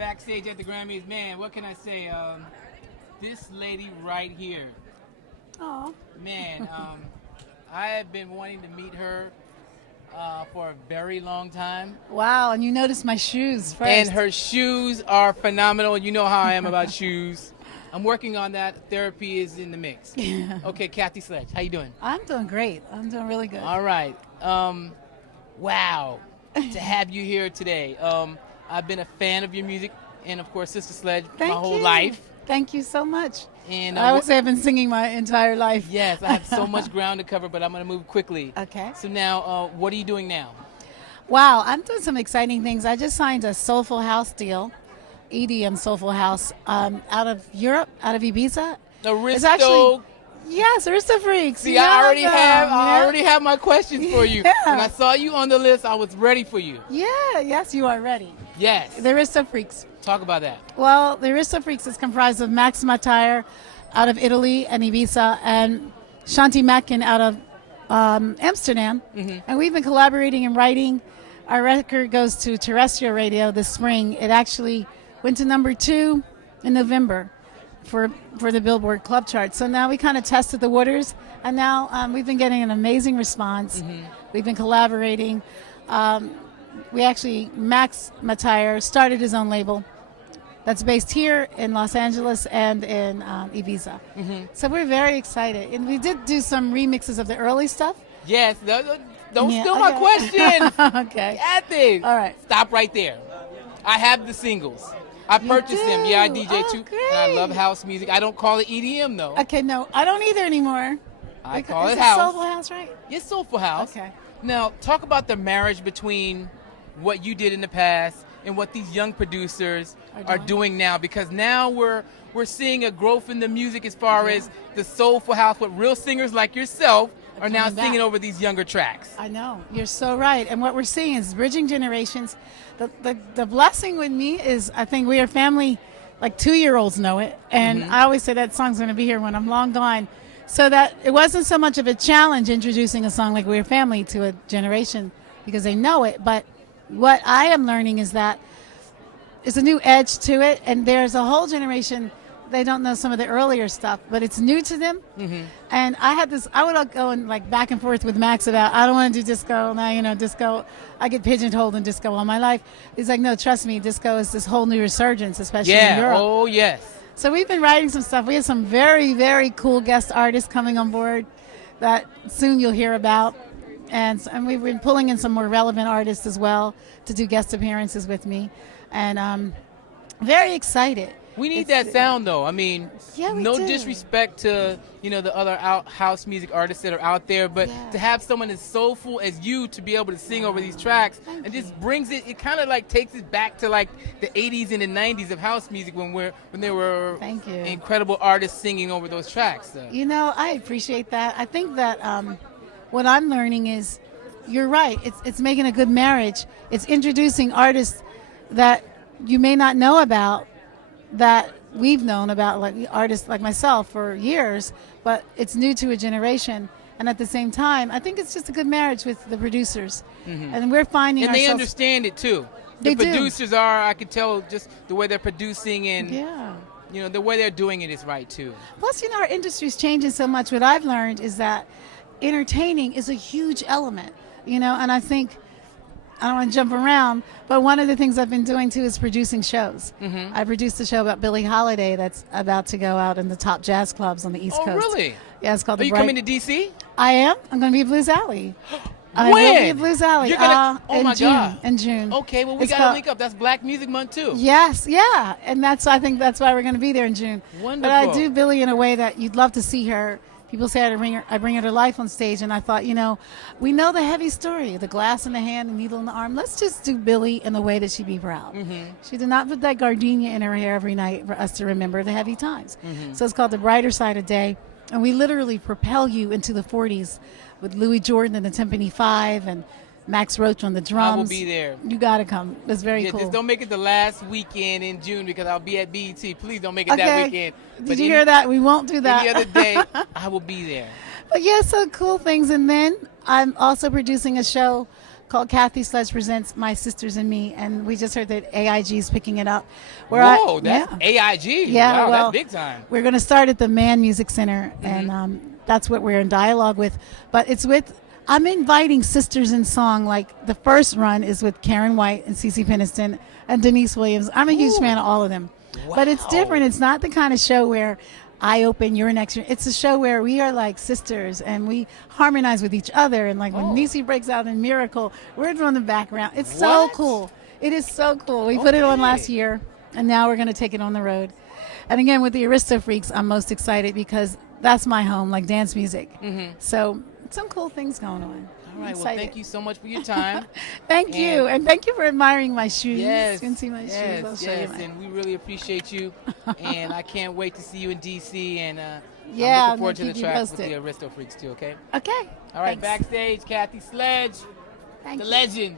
backstage at the Grammys. Man, what can I say? This lady right here. Oh. Man, I have been wanting to meet her for a very long time. Wow, and you noticed my shoes first. And her shoes are phenomenal. You know how I am about shoes. I'm working on that. Therapy is in the mix. Okay, Kathy Sledge, how you doing? I'm doing great. I'm doing really good. All right. Wow, to have you here today. I've been a fan of your music and, of course, Sister Sledge my whole life. Thank you so much. And I would say I've been singing my entire life. Yes, I have so much ground to cover, but I'm going to move quickly. Okay. So now, what are you doing now? Wow, I'm doing some exciting things. I just signed a Soulful House deal, EDM Soulful House, out of Europe, out of Ibiza. It's actually, yes, Arista Freaks. See, I already have my questions for you. Yeah. When I saw you on the list, I was ready for you. Yeah, yes, you are ready. Yes. The Arista Freaks. Talk about that. Well, the Arista Freaks is comprised of Max Matire out of Italy and Ibiza, and Shanti Mackin out of Amsterdam. Mm-hmm. And we've been collaborating and writing. Our record goes to terrestrial radio this spring. It actually went to #2 in November for the Billboard Club chart. So now we kind of tested the waters, and now we've been getting an amazing response. Mm-hmm. We've been collaborating. Max Matire started his own label that's based here in Los Angeles and in Ibiza. Mm-hmm. So we're very excited. And we did do some remixes of the early stuff. Yes, don't steal my question. Okay. Kathy. All right. Stop right there. I have the singles. I purchased them. Yeah, I DJ too. Great. And I love house music. I don't call it EDM though. Okay, no, I don't either anymore. I call it house. Soulful House, right? It's Soulful House. Okay. Now, talk about the marriage between what you did in the past and what these young producers are doing now, because now we're seeing a growth in the music as far as the Soulful House, with real singers like yourself are now singing over these younger tracks. I know, you're so right. And what we're seeing is bridging generations. The blessing with me is I think we are family, like 2-year-olds know it. And I always say that song's going to be here when I'm long gone. So that it wasn't so much of a challenge introducing a song like We're Family to a generation because they know it. But what I am learning is that there's a new edge to it, and there's a whole generation, they don't know some of the earlier stuff, but it's new to them. Mm-hmm. And I would go and like back and forth with Max about, I don't want to do disco. Now, disco, I get pigeonholed in disco all my life. He's like, no, trust me, disco is this whole new resurgence, especially in Europe. Oh, yes. So we've been writing some stuff. We have some very, very cool guest artists coming on board that soon you'll hear about. And we've been pulling in some more relevant artists as well to do guest appearances with me. And very excited. We need that sound, though. I mean, no disrespect to, the other house music artists that are out there, but to have someone as soulful as you to be able to sing over these tracks, and just brings it kind of like takes it back to like the 80s and the 90s of house music when there were incredible artists singing over those tracks. So. I appreciate that. I think that what I'm learning is you're right. It's making a good marriage. It's introducing artists that you may not know about, that we've known about, like artists like myself for years, but it's new to a generation. And at the same time, I think it's just a good marriage with the producers. Mm-hmm. And we're finding and they understand it too. The producers I could tell just the way they're producing and the way they're doing it is right too. Plus, our industry's changing so much. What I've learned is that entertaining is a huge element, and I think, I don't want to jump around, but one of the things I've been doing too is producing shows. Mm-hmm. I produced a show about Billie Holiday that's about to go out in the top jazz clubs on the East Coast. Oh, really? Yeah, it's called Are you coming to D.C.? I am. I'm going to be at Blues Alley. When? I will be at Blues Alley. You're gonna, my God. In June. Okay, well, we got to link up. That's Black Music Month, too. Yes, yeah. And I think that's why we're going to be there in June. Wonderful. But I do Billie in a way that you'd love to see her. People say I bring her to life on stage, and I thought, we know the heavy story, the glass in the hand, the needle in the arm. Let's just do Billie in the way that she'd be proud. Mm-hmm. She did not put that gardenia in her hair every night for us to remember the heavy times. Mm-hmm. So it's called The Brighter Side of Day, and we literally propel you into the 40s with Louis Jordan and the Timpani 5 and Max Roach on the drums. I will be there. You got to come. It's very cool. Just don't make it the last weekend in June because I'll be at BET. Please don't make it that weekend. Did you hear that? We won't do that. Any other day, I will be there. But so cool things. And then I'm also producing a show called Kathy Sledge Presents My Sisters and Me, and we just heard that AIG is picking it up. Whoa, that's AIG. Yeah, wow, well, that's big time. We're going to start at the Mann Music Center, and that's what we're in dialogue with. But it's with, I'm inviting sisters in song. Like the first run is with Karen White and Cece Peniston and Denise Williams. I'm a huge fan of all of them. Wow. But it's different. It's not the kind of show where I open, you're next. It's a show where we are like sisters and we harmonize with each other. And like when Niecy breaks out in Miracle, we're from the background. It's so cool. It is so cool. We put it on last year, and now we're going to take it on the road. And again, with the Aristo Freaks, I'm most excited because that's my home, like dance music. So some cool things going on. All right, well, thank you so much for your time. Thank you, and thank you for admiring my shoes. Yes, you can see my shoes. I'll show you mine. And we really appreciate you. And I can't wait to see you in D.C. And I'm I'm looking forward to the keep you track with posted. the Aristo Freaks too. Okay. Okay. All right, Thanks. backstage, Kathy Sledge, Thank the you. legend.